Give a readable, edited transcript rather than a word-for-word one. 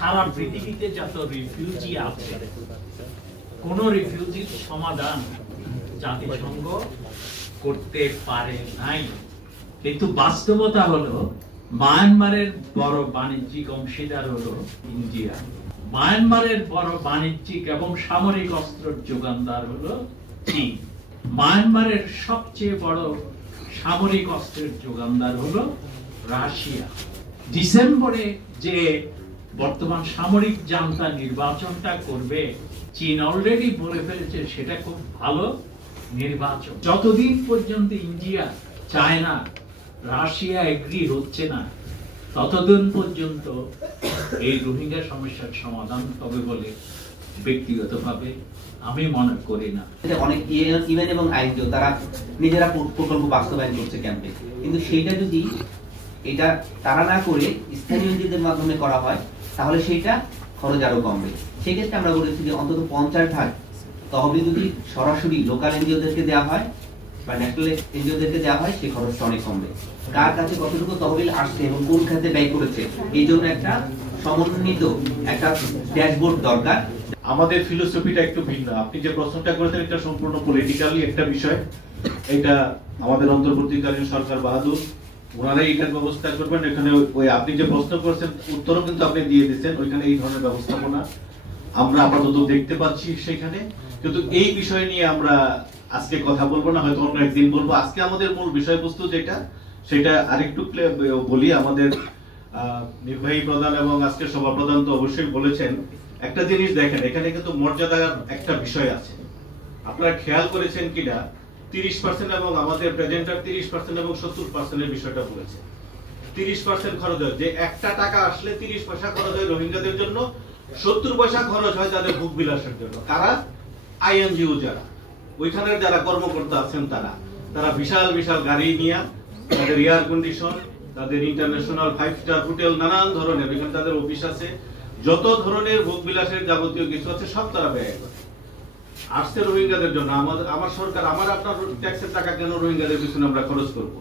সারা পৃথিবীতে যত রিফিউজি আছে কোন রিফিউজির সমাধান জাতিসংঘ করতে পারে নাই। কিন্তু বাস্তবতা হলো মায়ানমারের বড় বাণিজ্যিক অংশীদার হলো ইন্ডিয়া, মায়ানমারের বড় বাণিজ্যিক এবং সামরিক অস্ত্রের যোগানদার হলো চীন, মায়ানমারের সবচেয়ে বড় সামরিক অস্ত্রের যোগানদার হলো রাশিয়া। ডিসেম্বরে যে বর্তমান সামরিক জান্তা নির্বাচনটা করবে, চীন অলরেডি বলে ফেলেছে সেটা খুব ভালো নির্বাচন। যতদিন পর্যন্ত ইন্ডিয়া, চায়না, রাশিয়া এগ্রি হচ্ছে না ততদিন পর্যন্ত এই রোহিঙ্গা সমস্যার সমাধান হবে বলে ব্যক্তিগতভাবে আমি মনে করি না। অনেক ইউএন এবং আইনজীবী তারা নিজেরা প্রকল্প বাস্তবায়ন করছে ক্যাম্পে, কিন্তু সেইটা যদি এটা তারা না করে স্থানীয় এনজিওদের মাধ্যমে করা হয় তাহলে সেইটা খরচ আরো কমবে। সেক্ষেত্রে আমরা বলেছি যে অন্তত 50% তহবিল যদি সরাসরি লোকাল এনজিওদেরকে দেওয়া হয় বা ন্যাশনাল এনজিওদেরকে দেওয়া হয়, সেই খরচটা অনেক কমবে। কার কাছে কতটুকু তহবিল আসছে এবং কোন খাতে ব্যয় করেছে, এই জন্য একটা সমন্বিত একটা ড্যাশবোর্ড দরকার। আমাদের ফিলোসফিটা একটু ভিন্ন। আপনি যে প্রশ্নটা করেছেন এটা সম্পূর্ণ পলিটিক্যালি একটা বিষয়। এটা আমাদের অন্তর্বর্তীকালীন সরকার বাহাদুর, ওনারাই এটার ব্যবস্থা করবেন। এখানে ওই আপনি যে প্রশ্ন করেছেন উত্তরও কিন্তু আপনি দিয়ে দিচ্ছেন, ওইখানে এই ধরনের ব্যবস্থাপনা আমরা আপাতত দেখতে পাচ্ছি সেখানে। কিন্তু এই বিষয় নিয়ে আমরা আজকে কথা বলবো না, হয়তো অন্য একদিন বলবো। আজকে আমাদের মূল বিষয়বস্তু যেটা, সেটা আরেকটু বলি। আমাদের নির্বাহী প্রধান এবং আজকে সভাপ্রধান তো অবশ্যই বলেছেন একটা জিনিস দেখেন, এখানে কিন্তু মর্যাদার একটা বিষয় আছে। আপনারা খেয়াল করেছেন কিনা 30% এবং আমাদের প্রেজেন্টার 30% এবং 70% এর বিষয়টা বলেছে। 30% খরচ হয়, যে একটা টাকা আসলে 30 পয়সা খরচ হয় রোহিঙ্গাদের জন্য, 70 পয়সা খরচ হয় তাদের ভোগ বিলাসের জন্য। কারা? আইএনজিও, যারা ওইখানের যারা কর্মকর্তা আছেন তারা বিশাল বিশাল গাড়ি নিয়ে, তাদের এয়ার কন্ডিশন, তাদের ইন্টারন্যাশনাল 5 স্টার হোটেল, নানান ধরনের এখানে তাদের অফিস আছে, যত ধরনের ভোগ বিলাসের যাবতীয় কিছু আছে সব তারা ব্যয় করে। আসছে রোহিঙ্গাদের জন্য। আমার সরকার, আপনার ট্যাক্সের টাকা কেন রোহিঙ্গাদের পিছনে আমরা খরচ করবো?